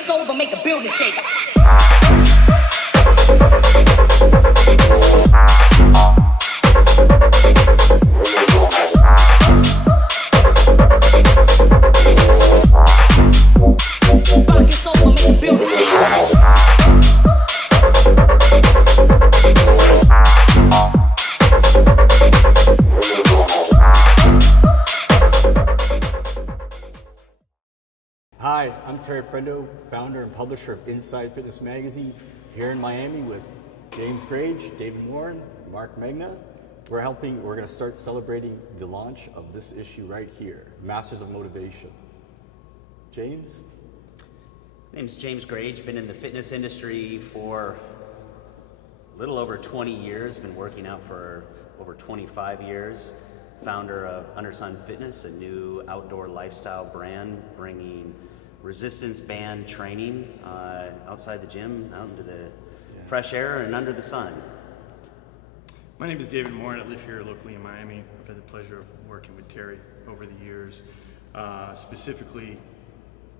your soul, but make the building shake. Rock your soul, but make the building shake. Hi, I'm Terry Frendo, founder and publisher of Inside Fitness Magazine, here in Miami with James Grage, David Morin, Marc Megna. We're going to start celebrating the launch of this issue right here, Masters of Motivation. James? My name's James Grage, been in the fitness industry for a little over 20 years, been working out for over 25 years. Founder of Undersun Fitness, a new outdoor lifestyle brand bringing resistance band training outside the gym, out into the fresh air and under the sun. My name is David Morin. I live here locally in Miami. I've had the pleasure of working with Terry over the years. Specifically,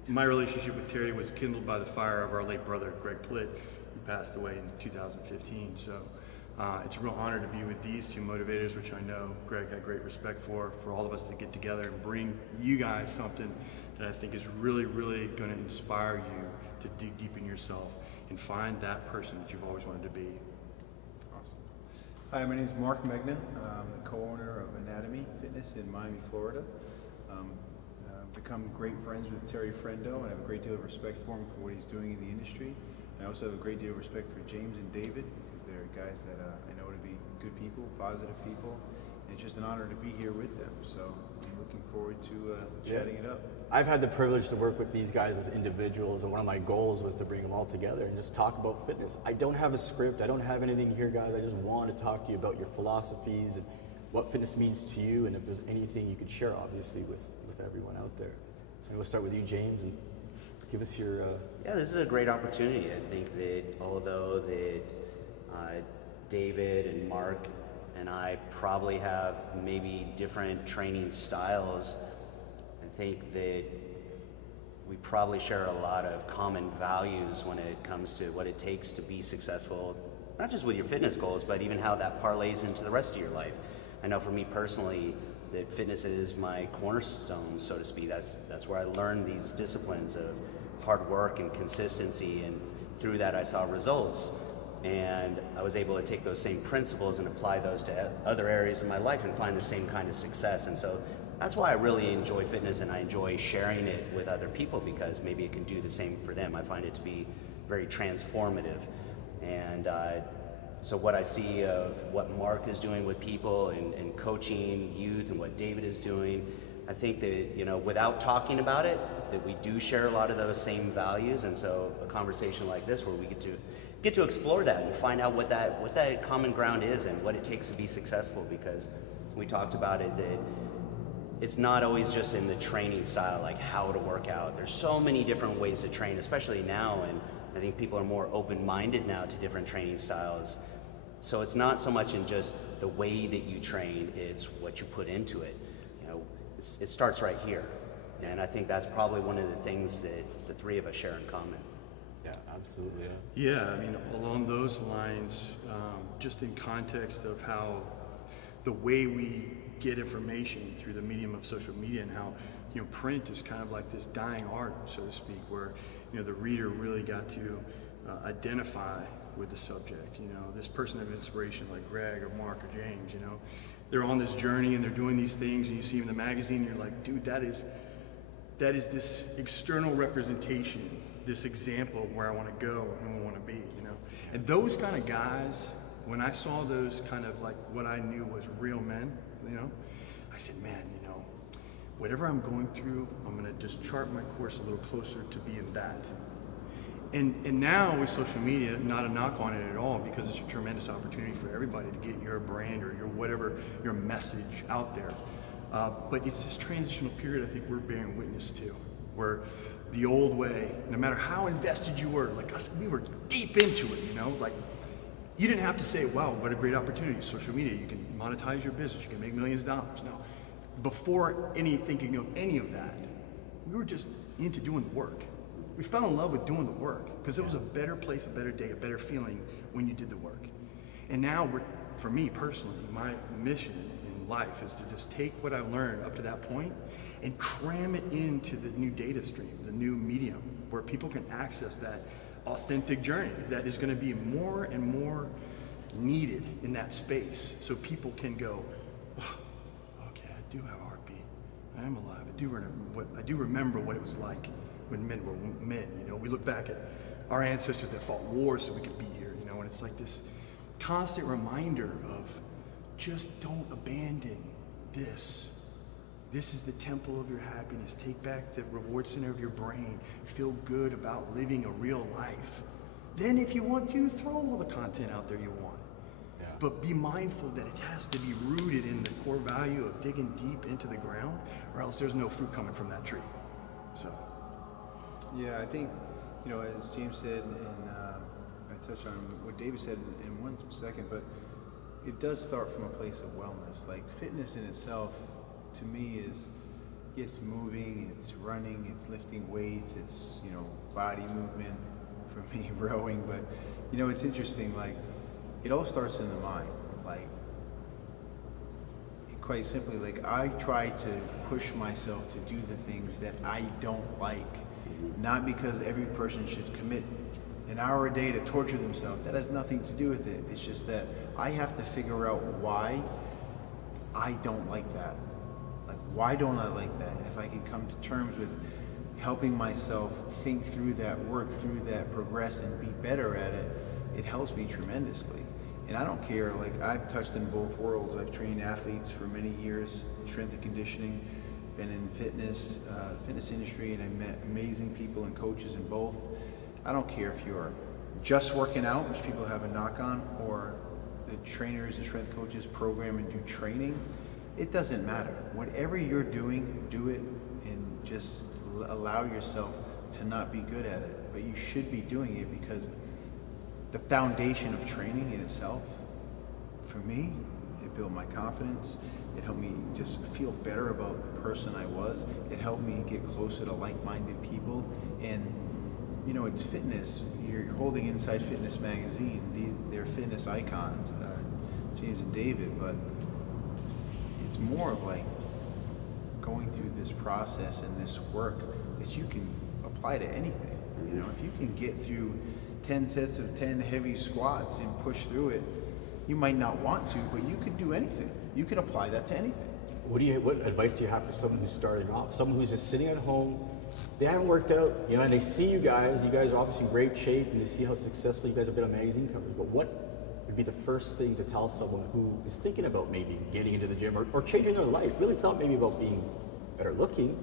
my relationship with Terry was kindled by the fire of our late brother, Greg Plitt, who passed away in 2015. So it's a real honor to be with these two motivators, which I know Greg had great respect for all of us to get together and bring you guys something that I think is really, really going to inspire you to dig deep in yourself and find that person that you've always wanted to be. Awesome. Hi, my name is Marc Megna. I'm the co-owner of Anatomy Fitness in Miami, Florida. Become great friends with Terry Frendo, and I have a great deal of respect for him for what he's doing in the industry. I also have a great deal of respect for James and David, because they're guys that I know to be good people, positive people, and it's just an honor to be here with them. So I'm looking forward to chatting it up. I've had the privilege to work with these guys as individuals, and one of my goals was to bring them all together and just talk about fitness. I don't have a script, I don't have anything here, guys. I just want to talk to you about your philosophies and what fitness means to you, and if there's anything you could share, obviously, with everyone out there. So we'll start with you, James, and give us your... Yeah, this is a great opportunity. I think that although that David and Marc and I probably have maybe different training styles, I think that we probably share a lot of common values when it comes to what it takes to be successful, not just with your fitness goals, but even how that parlays into the rest of your life. I know for me personally, that fitness is my cornerstone, so to speak. That's where I learned these disciplines of hard work and consistency, and through that I saw results. And I was able to take those same principles and apply those to other areas of my life and find the same kind of success. And so that's why I really enjoy fitness, and I enjoy sharing it with other people, because maybe it can do the same for them. I find it to be very transformative. And so what I see of what Marc is doing with people and coaching youth, and what David is doing, I think that, you know, without talking about it, that we do share a lot of those same values. And so a conversation like this, where we get to explore that and find out what that common ground is and what it takes to be successful, because we talked about it, that it's not always just in the training style, like how to work out. There's so many different ways to train, especially now, and I think people are more open-minded now to different training styles. So it's not so much in just the way that you train, it's what you put into it. You know, it starts right here. And I think that's probably one of the things that the three of us share in common. Yeah, absolutely. Yeah, I mean, along those lines, just in context of how the way we get information through the medium of social media, and how, you know, print is kind of like this dying art, so to speak, where, you know, the reader really got to identify with the subject. You know, this person of inspiration like Greg or Marc or James, you know, they're on this journey and they're doing these things, and you see them in the magazine and you're like, dude, that is this external representation, this example of where I want to go and want to be, you know. And those kind of guys, when I saw those kind of like what I knew was real men, you know, I said, man, you know, whatever I'm going through, I'm going to just chart my course a little closer to being that. And now with social media, not a knock on it at all, because it's a tremendous opportunity for everybody to get your brand or your whatever, your message out there. But it's this transitional period I think we're bearing witness to, where the old way, no matter how invested you were, like us, we were deep into it, you know, like you didn't have to say, wow, what a great opportunity, social media, you can monetize your business, you can make millions of dollars. No, before any thinking of any of that, we were just into doing the work. we fell in love with doing the work because it was a better place, a better day, a better feeling when you did the work. And now for me personally, my mission in life is to just take what I've learned up to that point and cram it into the new data stream, the new medium, where people can access that authentic journey that is going to be more and more needed in that space, so people can go, oh, okay, I do have a heartbeat, I am alive, I do remember what it was like when men were men. You know, we look back at our ancestors that fought wars so we could be here, you know, and it's like this constant reminder of just don't abandon this. This is the temple of your happiness. Take back the reward center of your brain. Feel good about living a real life. Then if you want to, throw all the content out there you want. Yeah. But be mindful that it has to be rooted in the core value of digging deep into the ground, or else there's no fruit coming from that tree. So. Yeah, I think, you know, as James said, and I touched on what David said in 1 second, but it does start from a place of wellness. Like fitness in itself, to me, it's moving, it's running, it's lifting weights, it's, you know, body movement, for me, rowing. But, you know, it's interesting, like, it all starts in the mind. Like, quite simply, like, I try to push myself to do the things that I don't like, not because every person should commit an hour a day to torture themselves. That has nothing to do with it. It's just that I have to figure out why I don't like that. Like, why don't I like that? And if I can come to terms with helping myself think through that, work through that, progress, and be better at it, it helps me tremendously. And I don't care, like, I've touched in both worlds. I've trained athletes for many years, strength and conditioning, been in fitness industry, and I've met amazing people and coaches in both. I don't care if you're just working out, which people have a knock on, or the trainers and strength coaches program and do training. It doesn't matter. Whatever you're doing, do it, and just allow yourself to not be good at it. But you should be doing it because the foundation of training in itself, for me, it built my confidence. It helped me just feel better about the person I was. It helped me get closer to like-minded people. And, you know, it's fitness. You're holding Inside Fitness magazine. They're fitness icons, James and David, but it's more of like going through this process and this work that you can apply to anything. You know, if you can get through 10 sets of 10 heavy squats and push through it, you might not want to, but you could do anything. You can apply that to anything. What advice do you have for someone who's starting off? Someone who's just sitting at home, they haven't worked out, you know, and they see you guys are obviously in great shape, and they see how successful you guys have been on magazine covers, but what would be the first thing to tell someone who is thinking about maybe getting into the gym or changing their life? Really, it's not maybe about being better looking.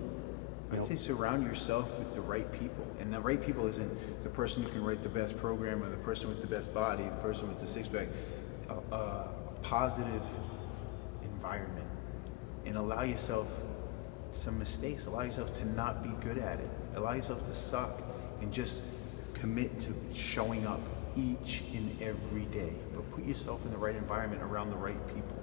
I'd say surround yourself with the right people. And the right people isn't the person who can write the best program or the person with the best body, the person with the six-pack. A positive environment. And allow yourself some mistakes. Allow yourself to not be good at it. Allow yourself to suck and just commit to showing up each and every day. But put yourself in the right environment around the right people.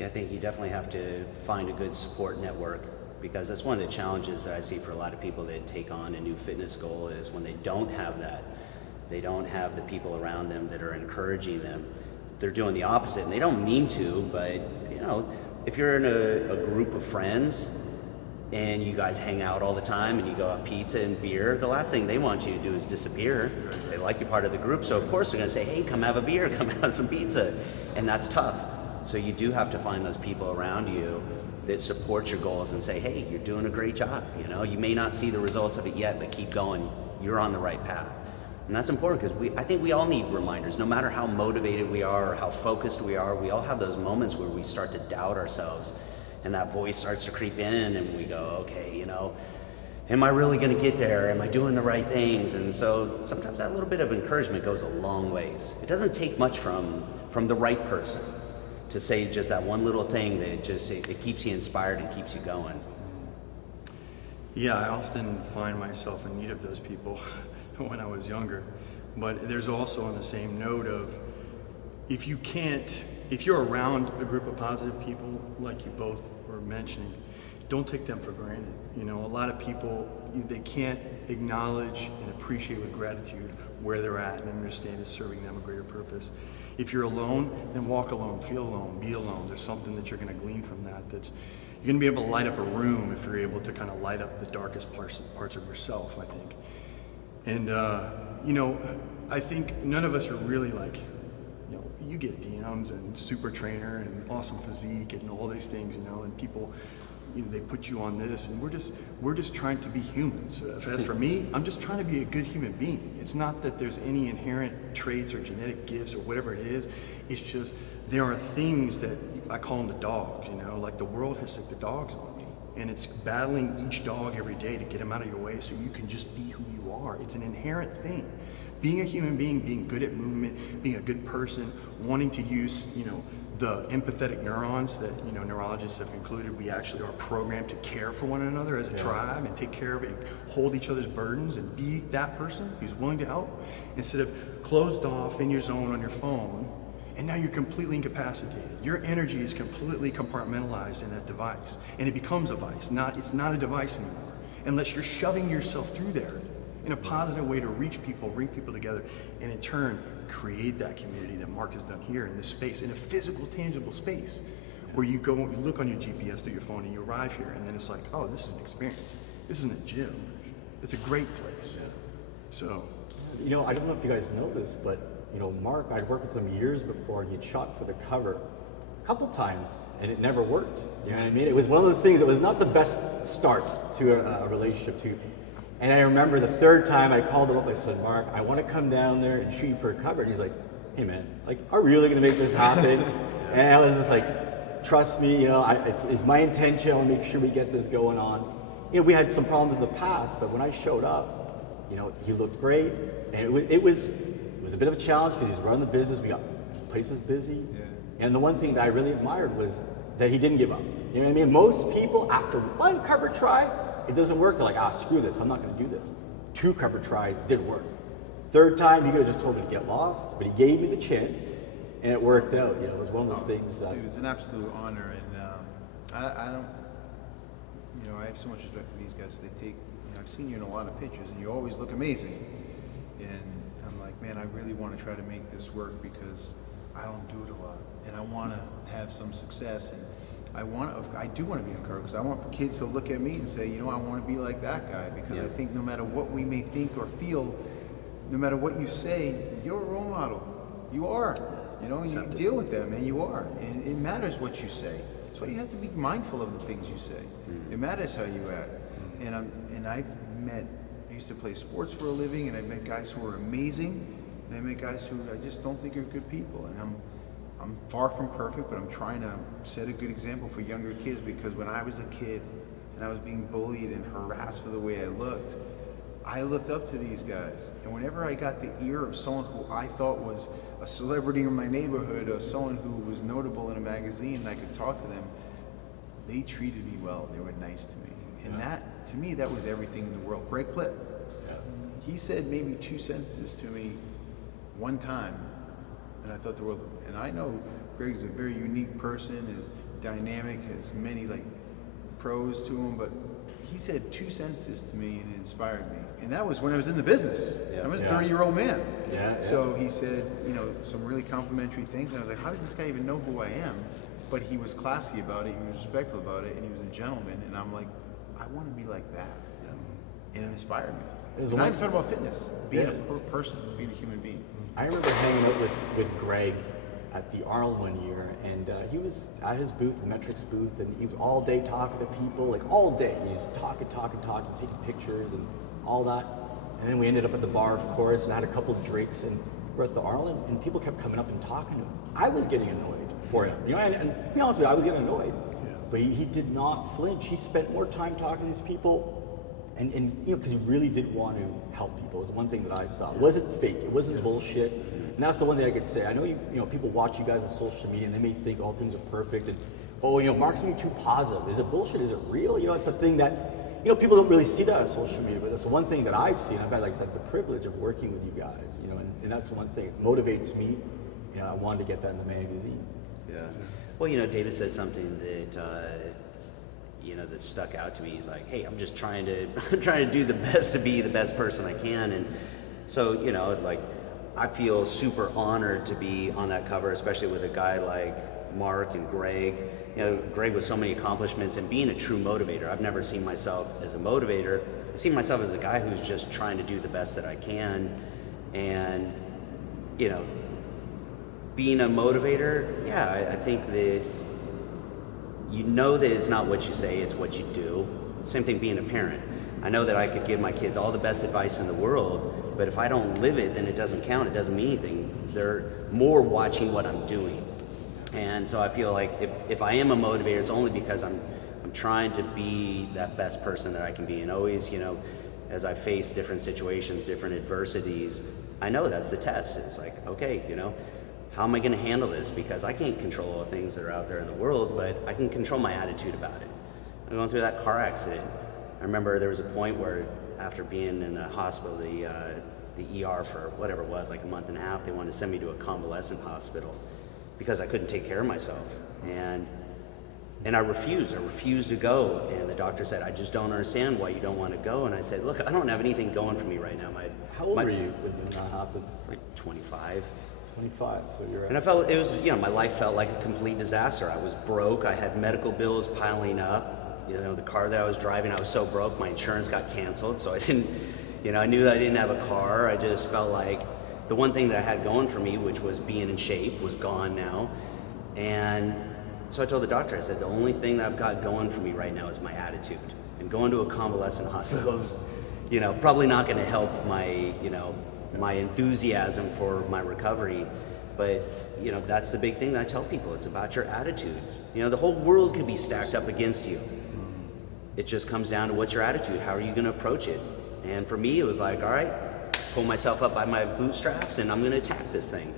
Yeah, I think you definitely have to find a good support network, because that's one of the challenges that I see for a lot of people that take on a new fitness goal is when they don't have that. They don't have the people around them that are encouraging them. They're doing the opposite, and they don't mean to, but, you know, if you're in a group of friends and you guys hang out all the time and you go have pizza and beer, the last thing they want you to do is disappear. They like you part of the group, so of course they're gonna say, hey, come have a beer, come have some pizza, and that's tough. So you do have to find those people around you that support your goals and say, hey, you're doing a great job. You know, you may not see the results of it yet, but keep going. You're on the right path. And that's important because I think we all need reminders. No matter how motivated we are or how focused we are, we all have those moments where we start to doubt ourselves, and that voice starts to creep in, and we go, okay, you know, am I really going to get there? Am I doing the right things? And so sometimes that little bit of encouragement goes a long ways. It doesn't take much from the right person to say just that one little thing that it keeps you inspired and keeps you going. Yeah, I often find myself in need of those people when I was younger. But there's also on the same note of, if you're around a group of positive people, like you both were mentioning, don't take them for granted. You know, a lot of people, they can't acknowledge and appreciate with gratitude where they're at and understand it's serving them a greater purpose. If you're alone, then walk alone, feel alone, be alone. There's something that you're going to glean from that. You're going to be able to light up a room if you're able to kind of light up the darkest parts of yourself, I think. And, you know, I think none of us are really like, you know, you get DMs and super trainer and awesome physique and all these things, you know, and people, you know, they put you on this, and we're just trying to be humans. As for me, I'm just trying to be a good human being. It's not that there's any inherent traits or genetic gifts or whatever it is. It's just there are things that I call them the dogs, you know, like the world has sick the dogs on me, and it's battling each dog every day to get them out of your way so you can just be who you are. It's an inherent thing. Being a human being, being good at movement, being a good person, wanting to use, you know, the empathetic neurons that, you know, neurologists have concluded we actually are programmed to care for one another as a tribe and take care of it and hold each other's burdens and be that person who's willing to help instead of closed off in your zone on your phone, and now you're completely incapacitated. Your energy is completely compartmentalized in that device, and it becomes a vice. It's not a device anymore unless you're shoving yourself through there in a positive way to reach people, bring people together, and in turn create that community that Marc has done here in this space, in a physical, tangible space, where you go, you look on your GPS through your phone and you arrive here, and then it's like, oh, this is an experience. This isn't a gym. It's a great place. So, You know, I don't know if you guys know this, but you know, Marc, I'd worked with him years before, and he'd shot for the cover a couple times, and it never worked. You know what I mean? It was one of those things, it was not the best start to a relationship to. And I remember the third time I called him up, I said, Marc, I want to come down there and shoot you for a cover. And he's like, hey man, like, are we really gonna make this happen? And I was just like, trust me, you know, it's my intention, I want to make sure we get this going on. You know, we had some problems in the past, but when I showed up, you know, he looked great, and it was a bit of a challenge because he's running the business. The place was busy, and the one thing that I really admired was that he didn't give up. You know what I mean? Most people, after one cover try, it doesn't work. They're like, screw this, I'm not going to do this. 2 cover tries didn't work. Third time, you could have just told me to get lost, but he gave me the chance, and it worked out. You know, it was one of those things. It was an absolute honor, and I don't, you know, I have so much respect for these guys. They take, you know, I've seen you in a lot of pictures, and you always look amazing. And I'm like, man, I really want to try to make this work because I don't do it a lot, and I want to have some success, and I do want to be on cover because I want kids to look at me and say, you know, I want to be like that guy, because I think no matter what we may think or feel, no matter what you say, you're a role model. You are. You know, you deal with them, and you are. And it matters what you say. That's why you have to be mindful of the things you say. It matters how you act. And I used to play sports for a living, and I met guys who were amazing, and I met guys who I just don't think are good people. And I'm far from perfect, but I'm trying to set a good example for younger kids, because when I was a kid and I was being bullied and harassed for the way I looked up to these guys. And whenever I got the ear of someone who I thought was a celebrity in my neighborhood, or someone who was notable in a magazine and I could talk to them, they treated me well. They were nice to me. And that, to me, that was everything in the world. Greg Plitt, he said maybe 2 sentences to me one time, and I thought the world of him. And I know Greg's a very unique person, is dynamic, has many like pros to him, but he said 2 sentences to me and it inspired me. And that was when I was in the business. I was a 30-year-old man. So he said, you know, some really complimentary things, and I was like, how did this guy even know who I am? But he was classy about it, he was respectful about it, and he was a gentleman, and I'm like, I want to be like that. And it inspired me. And I even talked about fitness, being a person, being a human being. I remember hanging out with Greg at the Arnold one year, and he was at his booth, the Metrics booth, and he was all day talking to people, like all day. He was talking, taking pictures and all that. And then we ended up at the bar, of course, and had a couple of drinks, and we're at the Arnold, and people kept coming up and talking to him. I was getting annoyed for him, you know, and to be honest with you, I was getting annoyed. But he did not flinch. He spent more time talking to these people, and you know, because he really did want to help people. It was the one thing that I saw. It wasn't fake. It wasn't bullshit. And that's the one thing I could say. I know you know, people watch you guys on social media and they may think all things are perfect, and you know, Marc's being too positive. Is it bullshit? Is it real? You know, it's the thing that, you know, people don't really see that on social media, but that's the one thing that I've seen. I've had, like I said, the privilege of working with you guys, you know, and that's the one thing. It motivates me. You know, I wanted to get that in the magazine. Yeah. Well, you know, David said something that that stuck out to me. He's like, hey, I'm just trying to I'm trying to do the best to be the best person I can. And so, like, I feel super honored to be on that cover, especially with a guy like Marc and Grage. Grage with so many accomplishments and being a true motivator. I've never seen myself as a motivator. I see myself as a guy who's just trying to do the best that I can. And, being a motivator, yeah, I think that that it's not what you say, it's what you do. Same thing being a parent. I know that I could give my kids all the best advice in the world, but if I don't live it, then it doesn't count, it doesn't mean anything. They're more watching what I'm doing. And so I feel like if I am a motivator, it's only because I'm trying to be that best person that I can be. And always, as I face different situations, different adversities, I know that's the test. It's like, okay, how am I going to handle this? Because I can't control all the things that are out there in the world, but I can control my attitude about it. I'm going through that car accident. I remember there was a point where after being in the hospital, the ER for whatever it was, like a month and a half, they wanted to send me to a convalescent hospital because I couldn't take care of myself. And I refused to go. And the doctor said, I just don't understand why you don't want to go. And I said, look, I don't have anything going for me right now. How old were you when that happened? It's like 25. 25, so you're And I felt it was, my life felt like a complete disaster. I was broke. I had medical bills piling up. The car that I was driving, I was so broke, my insurance got canceled. So I didn't, I knew that I didn't have a car. I just felt like the one thing that I had going for me, which was being in shape, was gone now. And so I told the doctor, I said, the only thing that I've got going for me right now is my attitude. And going to a convalescent hospital is, probably not going to help my, my enthusiasm for my recovery. But, that's the big thing that I tell people. It's about your attitude. The whole world could be stacked up against you. It just comes down to what's your attitude. How are you going to approach it? And for me, it was like, all right, pull myself up by my bootstraps and I'm going to attack this thing.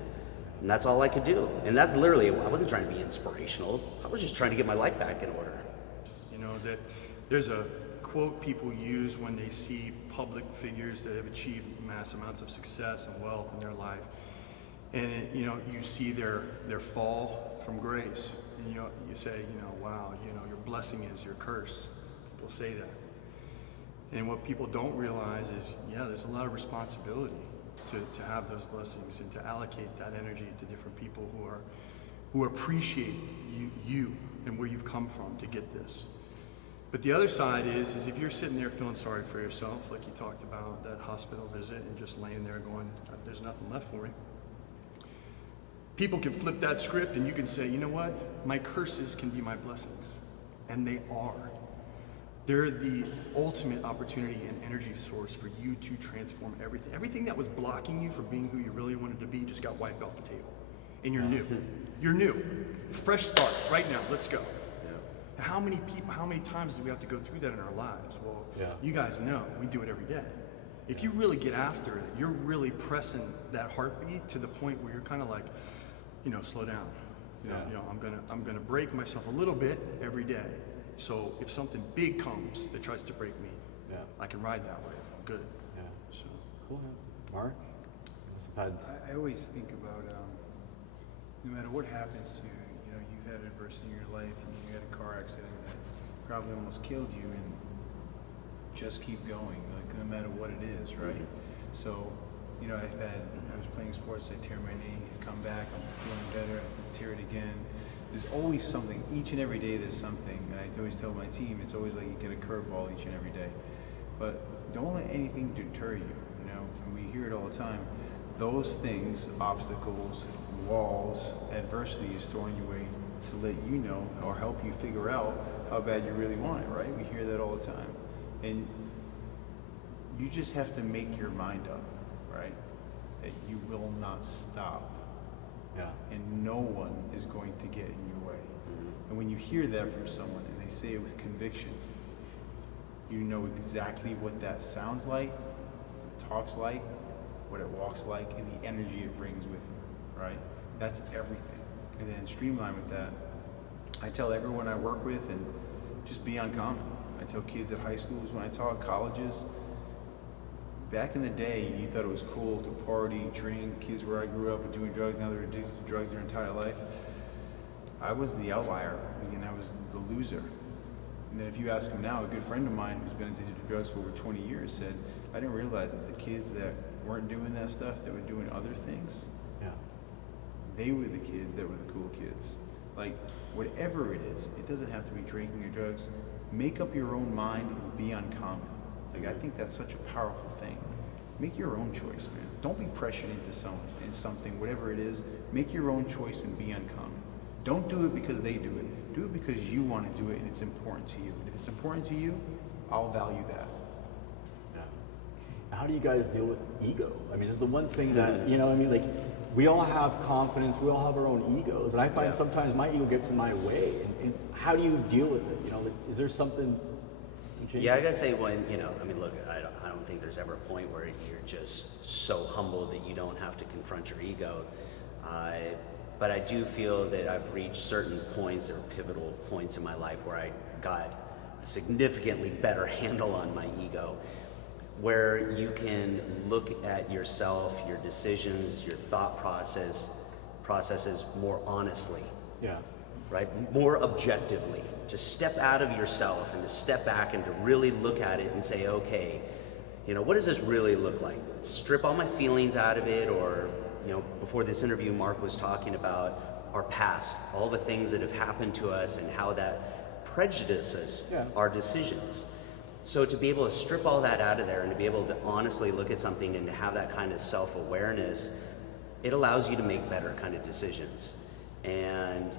And that's all I could do. And that's literally, I wasn't trying to be inspirational. I was just trying to get my life back in order. That there's a quote people use when they see public figures that have achieved mass amounts of success and wealth in their life. And you see their fall from grace. And you say, wow, your blessing is your curse. People say that. And what people don't realize is, there's a lot of responsibility to have those blessings and to allocate that energy to different people who appreciate you and where you've come from to get this. But the other side is if you're sitting there feeling sorry for yourself, like you talked about that hospital visit and just laying there going, there's nothing left for me. People can flip that script and you can say, you know what? My curses can be my blessings. And they are. They're the ultimate opportunity and energy source for you to transform everything. Everything that was blocking you from being who you really wanted to be just got wiped off the table. And you're new. You're new. Fresh start right now. Let's go. Yeah. How many times do we have to go through that in our lives? Well, you guys know we do it every day. If you really get after it, you're really pressing that heartbeat to the point where you're kind of like, slow down. I'm gonna break myself a little bit every day. So if something big comes that tries to break me, I can ride that wave. I'm good. Yeah. So cool. Marc? I always think about no matter what happens to you, you've had adversity in your life, and you had a car accident that probably almost killed you, and just keep going, like no matter what it is, right? Mm-hmm. So, I was playing sports, I tear my knee, I come back, I'm feeling better, I tear it again. There's always something, each and every day there's something. And I always tell my team, it's always like you get a curveball each and every day. But don't let anything deter you, and we hear it all the time. Those things, obstacles, walls, adversity is throwing your way to let you know or help you figure out how bad you really want it, right? We hear that all the time. And you just have to make your mind up, right? That you will not stop. Yeah. And no one is going to get in your way. Mm-hmm. And when you hear that from someone and they say it with conviction, you know exactly what that sounds like, talks like, what it walks like, and the energy it brings with it, right? That's everything. And then streamline with that, I tell everyone I work with, and just be uncommon. I tell kids at high schools, when I talk colleges, back in the day, you thought it was cool to party, drink. Kids where I grew up were doing drugs, now they're addicted to drugs their entire life. I was the outlier, I was the loser. And then if you ask him now, a good friend of mine who's been addicted to drugs for over 20 years said, I didn't realize that the kids that weren't doing that stuff, that were doing other things, they were the kids that were the cool kids. Like, whatever it is, it doesn't have to be drinking or drugs. Make up your own mind and be uncommon. Like, I think that's such a powerful thing. Make your own choice, man. Don't be pressured into something, whatever it is. Make your own choice and be uncommon. Don't do it because they do it. Do it because you want to do it and it's important to you. And if it's important to you, I'll value that. How do you guys deal with ego? I mean, it's the one thing that, you know, I mean, like, we all have confidence, we all have our own egos, and I find sometimes my ego gets in my way. And how do you deal with it? You know, like, is there something? Yeah, I gotta say, when, you know, I mean, look, I don't think there's ever a point where you're just so humble that you don't have to confront your ego. But I do feel that I've reached certain points or pivotal points in my life where I got a significantly better handle on my ego, where you can look at yourself, your decisions, your thought processes more honestly. Yeah. Right? More objectively. To step out of yourself and to step back and to really look at it and say, okay, you know, what does this really look like? Strip all my feelings out of it, or, you know, before this interview, Mark was talking about our past, all the things that have happened to us and how that prejudices our decisions. So to be able to strip all that out of there and to be able to honestly look at something and to have that kind of self-awareness, it allows you to make better kind of decisions. And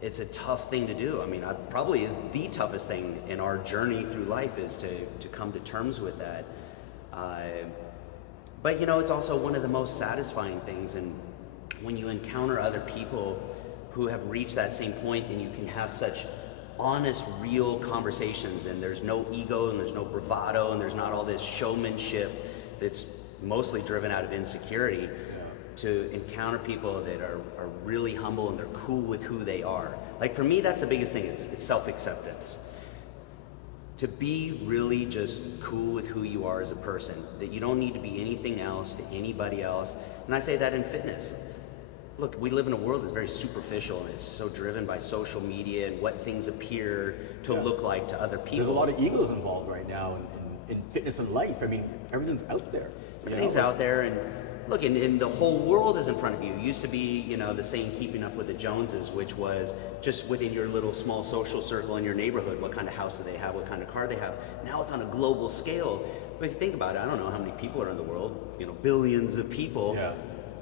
it's a tough thing to do. I mean, probably is the toughest thing in our journey through life, is to come to terms with that. But you know, it's also one of the most satisfying things. And when you encounter other people who have reached that same point, and you can have such honest, real conversations, and there's no ego and there's no bravado and there's not all this showmanship that's mostly driven out of insecurity, to encounter people that are really humble and they're cool with who they are. Like, for me, that's the biggest thing. It's self-acceptance. To be really just cool with who you are as a person, that you don't need to be anything else to anybody else. And I say that in fitness. Look, we live in a world that's very superficial, and it's so driven by social media and what things appear to look like to other people. There's a lot of egos involved right now in fitness and life. I mean, everything's out there. Everything's out there, and look, and the whole world is in front of you. It used to be, you know, the saying, keeping up with the Joneses, which was just within your little small social circle in your neighborhood. What kind of house do they have? What kind of car they have? Now it's on a global scale. But if you think about it, I don't know how many people are in the world, you know, billions of people. Yeah.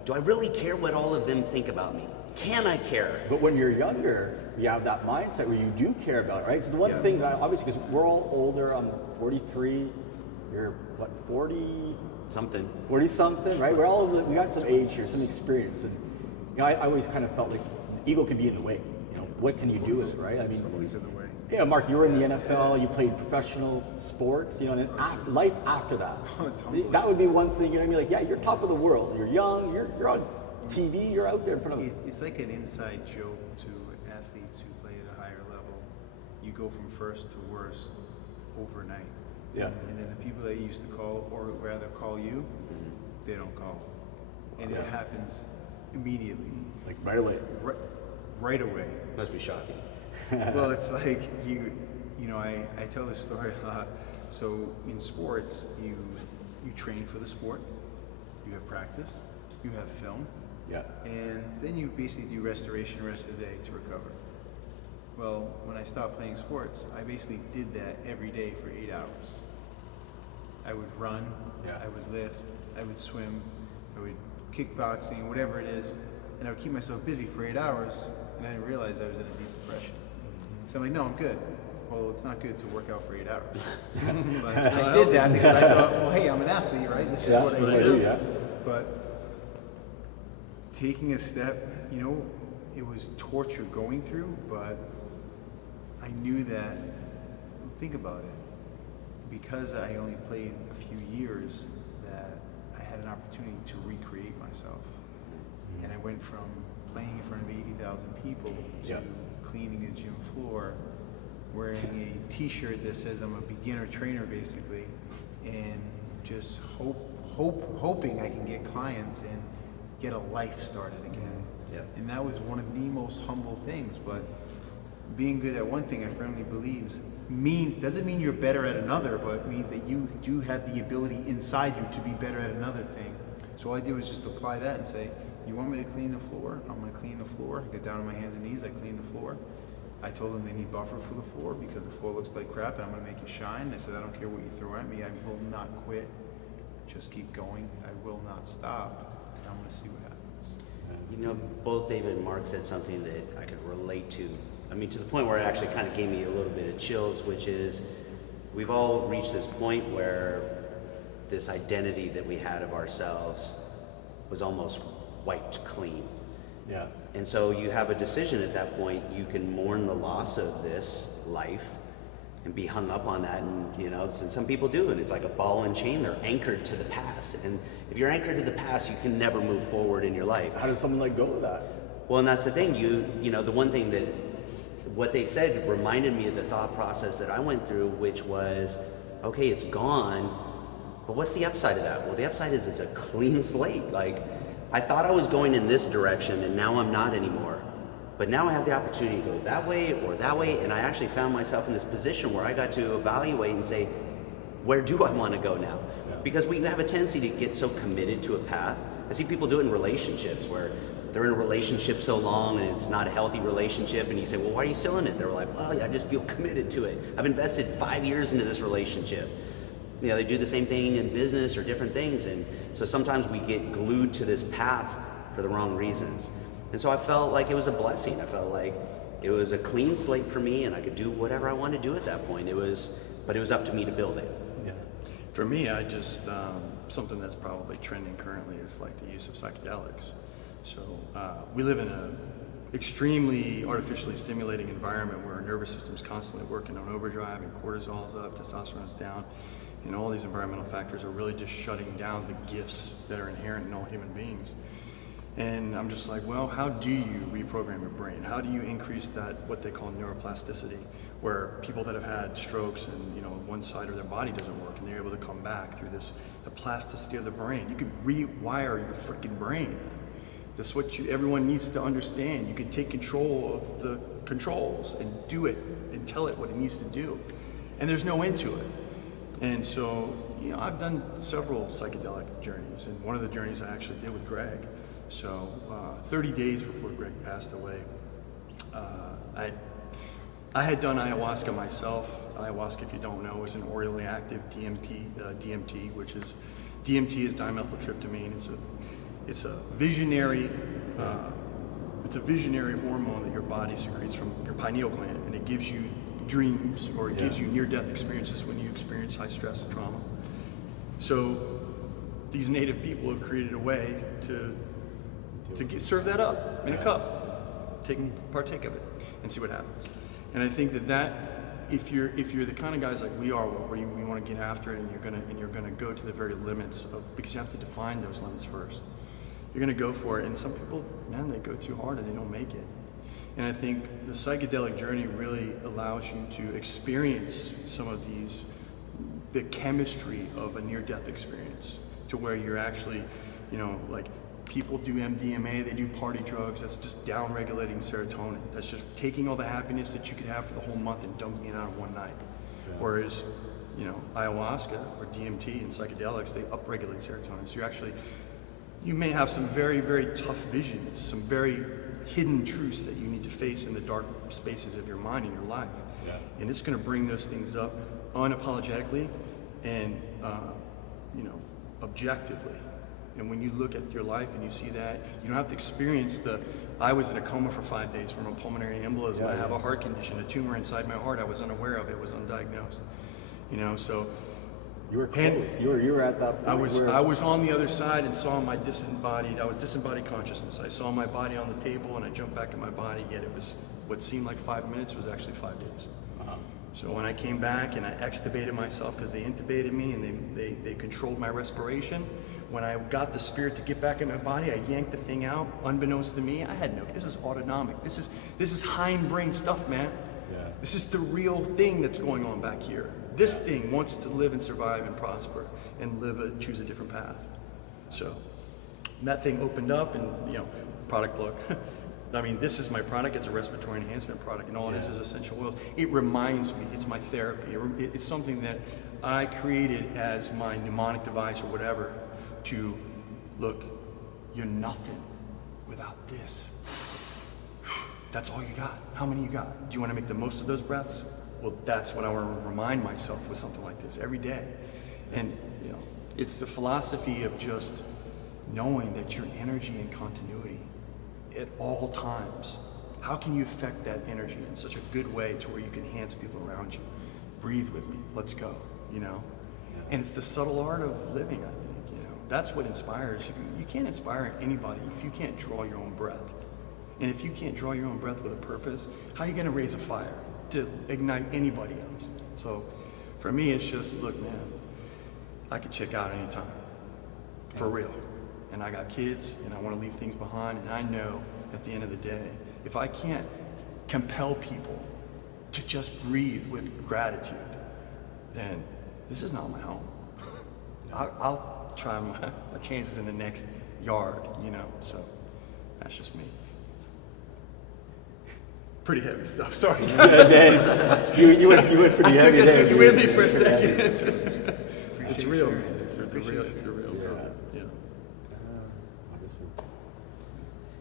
Do I really care what all of them think about me? Can I care? But when you're younger, you have that mindset where you do care about it, right? It's the one thing that, obviously, because we're all older. I'm 43. You're, what, 40? Something. 40 something, right? We got some age here, some experience, and you know, I always kind of felt like ego can be in the way. You know, what can you do with it, right? I mean, It's always in the way. yeah, Mark, you were in the NFL, you played professional sports, you know, and then life after that. That would be one thing, you know what I mean? Like, yeah, you're top of the world, you're young, you're on TV, you're out there in front of It's like an inside joke to athletes who play at a higher level. You go from first to worst overnight. Yeah. And then the people that you used to call, or rather call you, they don't call. And it happens immediately. like right away. Right away. Must be shocking. Well, it's like you know, I tell this story a lot. So in sports, you train for the sport, you have practice, you have film, and then you basically do restoration the rest of the day to recover. Well, when I stopped playing sports, I basically did that every day for 8 hours. I would run, I would lift, I would swim, I would kickboxing, whatever it is, and I would keep myself busy for 8 hours, and I didn't realize I was in a deep depression. So I'm like, no, I'm good. Well, it's not good to work out for 8 hours. But I did that because I thought, well, hey, I'm an athlete, right? This is what I do. But taking a step, you know, it was torture going through, but I knew that, think about it, because I only played a few years, that I had an opportunity to recreate myself. And I went from playing in front of 80,000 people to cleaning a gym floor, wearing a t-shirt that says I'm a beginner trainer basically, and just hoping I can get clients and get a life started again. And that was one of the most humble things. But being good at one thing, I firmly believe, doesn't mean you're better at another, but it means that you do have the ability inside you to be better at another thing. So all I did was just apply that and say, you want me to clean the floor? I'm going to clean the floor. I get down on my hands and knees, I clean the floor. I told them they need buffer for the floor because the floor looks like crap and I'm going to make it shine. I said, I don't care what you throw at me. I will not quit. Just keep going. I will not stop. And I'm going to see what happens. You know, both David and Mark said something that I could relate to. I mean, to the point where it actually kind of gave me a little bit of chills, which is we've all reached this point where this identity that we had of ourselves was almost wiped clean. Yeah. And so you have a decision at that point. You can mourn the loss of this life and be hung up on that, and you know, and some people do, and it's like a ball and chain. They're anchored to the past, and if you're anchored to the past, you can never move forward in your life. How does someone let go of that? Well, and that's the thing. You know, the one thing that what they said reminded me of the thought process that I went through, which was, okay, it's gone, but what's the upside of that? Well, the upside is it's a clean slate. Like, I thought I was going in this direction, and now I'm not anymore. But now I have the opportunity to go that way or that way, and I actually found myself in this position where I got to evaluate and say, where do I want to go now? Yeah. Because we have a tendency to get so committed to a path. I see people do it in relationships where they're in a relationship so long and it's not a healthy relationship, and you say, well, why are you still in it? They're like, well, I just feel committed to it. I've invested 5 years into this relationship. You know, they do the same thing in business or different things, and so sometimes we get glued to this path for the wrong reasons. And so I felt like it was a blessing. I felt like it was a clean slate for me, and I could do whatever I wanted to do at that point. But it was up to me to build it. Yeah. For me, I just, something that's probably trending currently is like the use of psychedelics. So we live in an extremely artificially stimulating environment where our nervous system's constantly working on overdrive, and cortisol's up, testosterone's down, and all these environmental factors are really just shutting down the gifts that are inherent in all human beings. And I'm just like, well, how do you reprogram your brain? How do you increase that, what they call neuroplasticity, where people that have had strokes and, you know, one side of their body doesn't work and they're able to come back through this, the plasticity of the brain. You can rewire your freaking brain. That's what everyone needs to understand. You can take control of the controls and do it and tell it what it needs to do. And there's no end to it. And so, you know, I've done several psychedelic journeys, and one of the journeys I actually did with Greg. So 30 days before Greg passed away, I had done ayahuasca myself. Ayahuasca, if you don't know, is an orally active DMT, which is, DMT is dimethyltryptamine. It's a visionary hormone that your body secretes from your pineal gland, and it gives you dreams, or it gives you near-death experiences when you experience high stress and trauma. So these native people have created a way to serve that up in a cup, partake of it, and see what happens. And I think that if you're the kind of guys like we are, where we want to get after it, and you're gonna go to the very limits of, because you have to define those limits first. You're gonna go for it, and some people, man, they go too hard and they don't make it. And I think the psychedelic journey really allows you to experience some of the chemistry of a near-death experience, to where you're actually, you know, like, people do MDMA, they do party drugs, that's just down-regulating serotonin. That's just taking all the happiness that you could have for the whole month and dumping it out in one night. Yeah. Whereas, you know, ayahuasca or DMT and psychedelics, they upregulate serotonin. So you may have some very, very tough visions, some very hidden truths that you need to face in the dark spaces of your mind and your life. Yeah. And it's gonna bring those things up unapologetically and, you know, objectively. And when you look at your life and you see that, you don't have to experience I was in a coma for 5 days from a pulmonary embolism. Yeah, I have a heart condition, a tumor inside my heart. I was unaware of it, was undiagnosed. You know, so. You were close. You were at that point. I was on the other side and saw my disembodied consciousness. I saw my body on the table and I jumped back in my body, yet it was, what seemed like 5 minutes was actually 5 days. So when I came back and I extubated myself, because they intubated me and they controlled my respiration, when I got the spirit to get back in my body, I yanked the thing out. Unbeknownst to me, I had this is autonomic. This is hindbrain stuff, man. Yeah. This is the real thing that's going on back here. This thing wants to live and survive and prosper and choose a different path. So that thing opened up, and, you know, product plug. I mean, this is my product. It's a respiratory enhancement product, and all it is essential oils. It reminds me. It's my therapy. It's something that I created as my mnemonic device or whatever to look. You're nothing without this. That's all you got. How many you got? Do you want to make the most of those breaths? Well, that's what I want to remind myself with something like this every day. And you know, it's the philosophy of just knowing that your energy and continuity at all times. How can you affect that energy in such a good way to where you can enhance people around you? Breathe with me. Let's go. You know, and it's the subtle art of living. I think that's what inspires you. You can't inspire anybody if you can't draw your own breath. And if you can't draw your own breath with a purpose, how are you going to raise a fire to ignite anybody else? So for me, it's just, look, man, I could check out anytime, for real. And I got kids, and I want to leave things behind, and I know at the end of the day, if I can't compel people to just breathe with gratitude, then this is not my home. I'll try my chances in the next yard, so that's just me. Pretty heavy stuff, sorry. You went pretty heavy I there. took you with me for a second. It's real, man. It's the real. Yeah.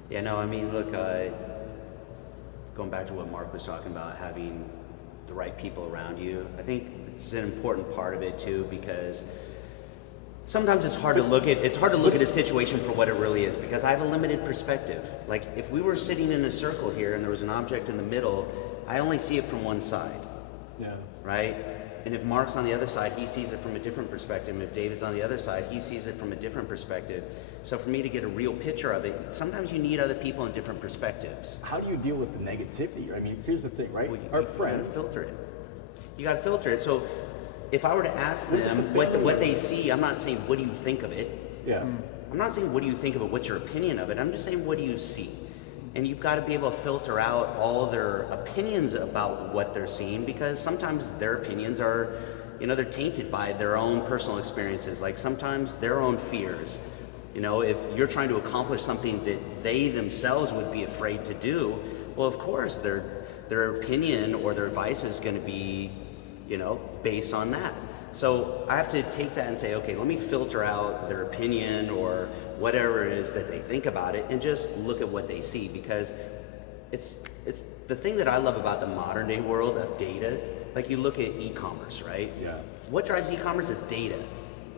Yeah, no, I mean, look, going back to what Marc was talking about, having the right people around you, I think it's an important part of it too, because sometimes it's hard to look at a situation for what it really is, because I have a limited perspective. Like, if we were sitting in a circle here and there was an object in the middle, I only see it from one side. Yeah. Right? And if Marc's on the other side, he sees it from a different perspective. And if David's on the other side, he sees it from a different perspective. So for me to get a real picture of it, sometimes you need other people in different perspectives. How do you deal with the negativity? I mean, here's the thing, right? Well, Our you friends gotta filter it. You gotta filter it. So if I were to ask them what they see, I'm not saying, what do you think of it? Yeah. I'm not saying, what do you think of it? What's your opinion of it? I'm just saying, what do you see? And you've got to be able to filter out all their opinions about what they're seeing, because sometimes their opinions are, they're tainted by their own personal experiences, like sometimes their own fears. If you're trying to accomplish something that they themselves would be afraid to do, well, of course, their opinion or their advice is going to be, based on that. So I have to take that and say, okay, let me filter out their opinion or whatever it is that they think about it, and just look at what they see, because it's the thing that I love about the modern day world of data. Like, you look at e-commerce, right? Yeah. What drives e-commerce is data,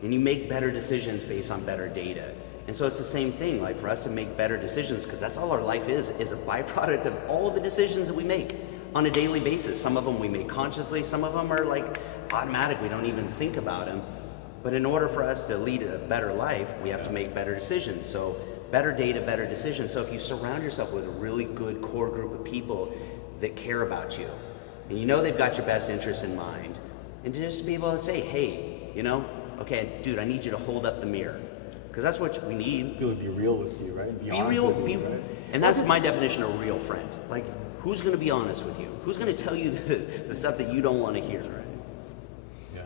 and you make better decisions based on better data. And so it's the same thing, like for us to make better decisions, because that's all our life is a byproduct of all the decisions that we make on a daily basis. Some of them we make consciously, some of them are like automatic, we don't even think about them. But in order for us to lead a better life, we have to make better decisions. So better data, better decisions. So if you surround yourself with a really good core group of people that care about you, and they've got your best interests in mind, and to just be able to say, hey, okay, dude, I need you to hold up the mirror. Because that's what we need. People would be real with you, right? Be real, right? And that's my definition of a real friend. Like, who's going to be honest with you? Who's going to tell you the stuff that you don't want to hear? Right. Yeah.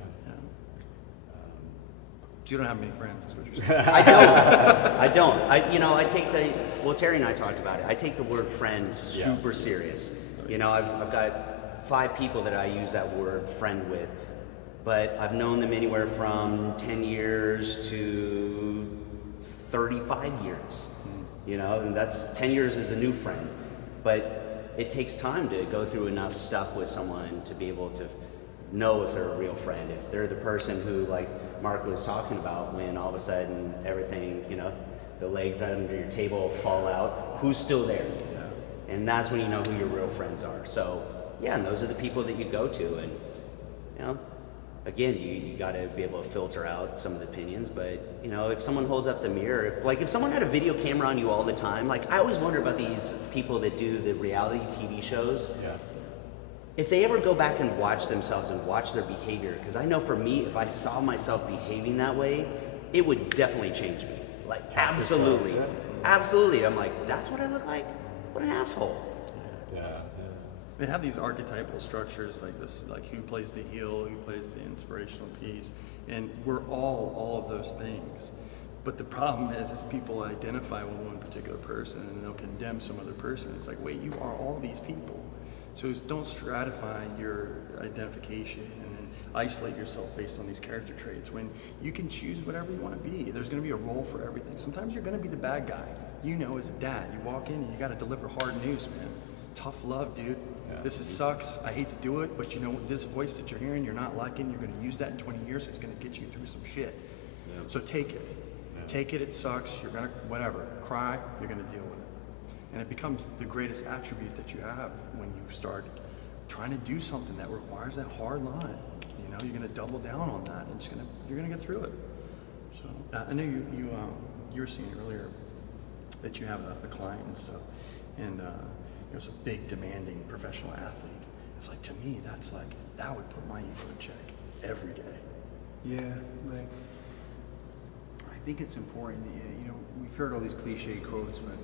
So you don't have many friends, is what you're saying. I don't. I take Terry and I talked about it. I take the word friend super serious. I've got 5 people that I use that word friend with, but I've known them anywhere from 10 years to 35 years. And that's 10 years is a new friend. But it takes time to go through enough stuff with someone to be able to know if they're a real friend, if they're the person who, like Marc was talking about, when all of a sudden everything, the legs under your table fall out, who's still there? Yeah. And that's when you know who your real friends are. So, yeah, and those are the people that you go to. And, again, you got to be able to filter out some of the opinions. But, if someone holds up the mirror, if someone had a video camera on you all the time, like, I always wonder about these people that do the reality TV shows. Yeah. If they ever go back and watch themselves and watch their behavior, because I know for me, if I saw myself behaving that way, it would definitely change me. Like, absolutely. Absolutely. I'm like, that's what I look like? What an asshole. Yeah. They have these archetypal structures like this, like who plays the heel, who plays the inspirational piece, and we're all of those things. But the problem is people identify with one particular person and they'll condemn some other person. It's like, wait, you are all these people. So don't stratify your identification and then isolate yourself based on these character traits when you can choose whatever you want to be. There's going to be a role for everything. Sometimes you're going to be the bad guy. You know, as a dad, you walk in and you got to deliver hard news, man. Tough love, dude. Yeah. This sucks. I hate to do it, but you know what? This voice that you're hearing, you're not liking. You're going to use that in 20 years. It's going to get you through some shit. Yeah. So take it. Take it, it sucks, you're gonna, whatever, cry, you're gonna deal with it. And it becomes the greatest attribute that you have when you start trying to do something that requires that hard line. You know, you're gonna double down on that and you're gonna get through it. So, I know you were saying earlier that you have a client and stuff, and you're a big demanding professional athlete. It's like, to me, that's like, that would put my ego in check every day. Yeah, like, I think it's important, you know, we've heard all these cliche quotes, but,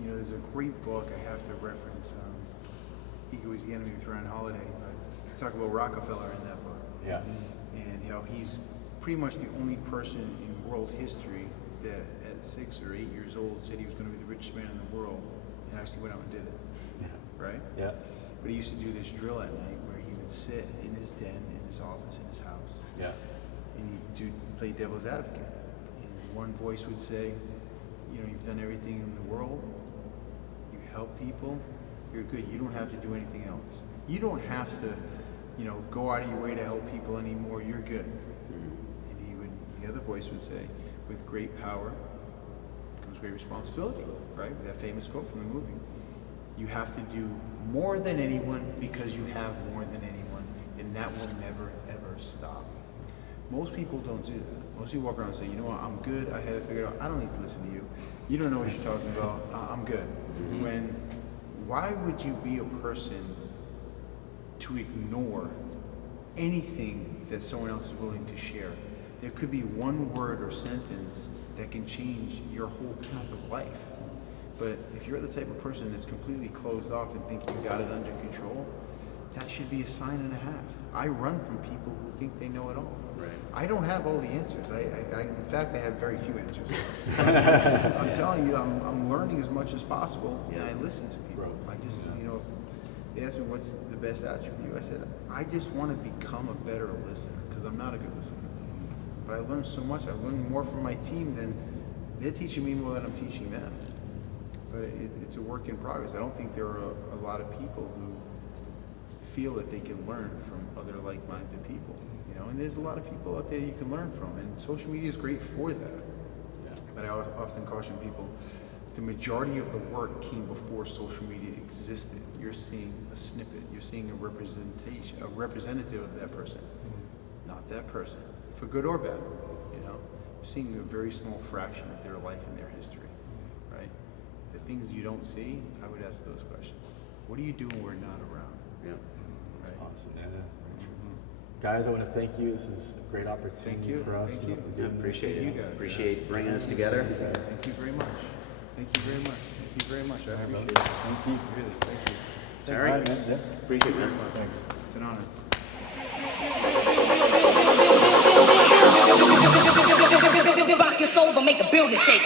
you know, there's a great book I have to reference, Ego is the Enemy of Ryan Holiday, but I talk about Rockefeller in that book. Yeah. And, you know, he's pretty much the only person in world history that at 6 or 8 years old said he was going to be the richest man in the world and actually went out and did it. Yeah. Right? Yeah. But he used to do this drill at night where he would sit in his den, in his office, in his house. Yeah. And he'd play devil's advocate. And one voice would say, you know, you've done everything in the world, you help people, you're good, you don't have to do anything else. You don't have to, you know, go out of your way to help people anymore, you're good. And the other voice would say, with great power comes great responsibility, right? That famous quote from the movie. You have to do more than anyone because you have more than anyone, and that will never, ever stop. Most people don't do that. Most people walk around and say, you know what, I'm good, I have it figured out, I don't need to listen to you. You don't know what you're talking about, I'm good. Why would you be a person to ignore anything that someone else is willing to share? There could be one word or sentence that can change your whole path of life. But if you're the type of person that's completely closed off and think you got it under control, that should be a sign and a half. I run from people who think they know it all. Right. I don't have all the answers. In fact, I have very few answers. I'm telling you, I'm learning as much as possible, and I listen to people. I just, you know, they asked me what's the best attribute. I said, I just want to become a better listener, because I'm not a good listener. But I learned so much. I learned more from my team than they're teaching me more than I'm teaching them. But it's a work in progress. I don't think there are a lot of people who feel that they can learn from other like-minded people. You know, and there's a lot of people out there you can learn from, and social media is great for that. But I often caution people, the majority of the work came before social media existed. You're seeing a snippet, you're seeing a representation, a representative of that person, not that person, for good or bad. You know, you're seeing a very small fraction of their life and their history, right? The things you don't see, I would ask those questions. What do you do when we're not around? Yeah. That's awesome. Yeah. Guys, I want to thank you. This is a great opportunity for us. Thank you. For doing Appreciate You it. guys. Appreciate bringing us together. Thank you very much. Thank you very much. Thank you very much. I appreciate it. Thank you. Really, thank you. All right. Man. Yes. Appreciate it, man. Thanks. It's an honor. Rock your soul, but make the building shake.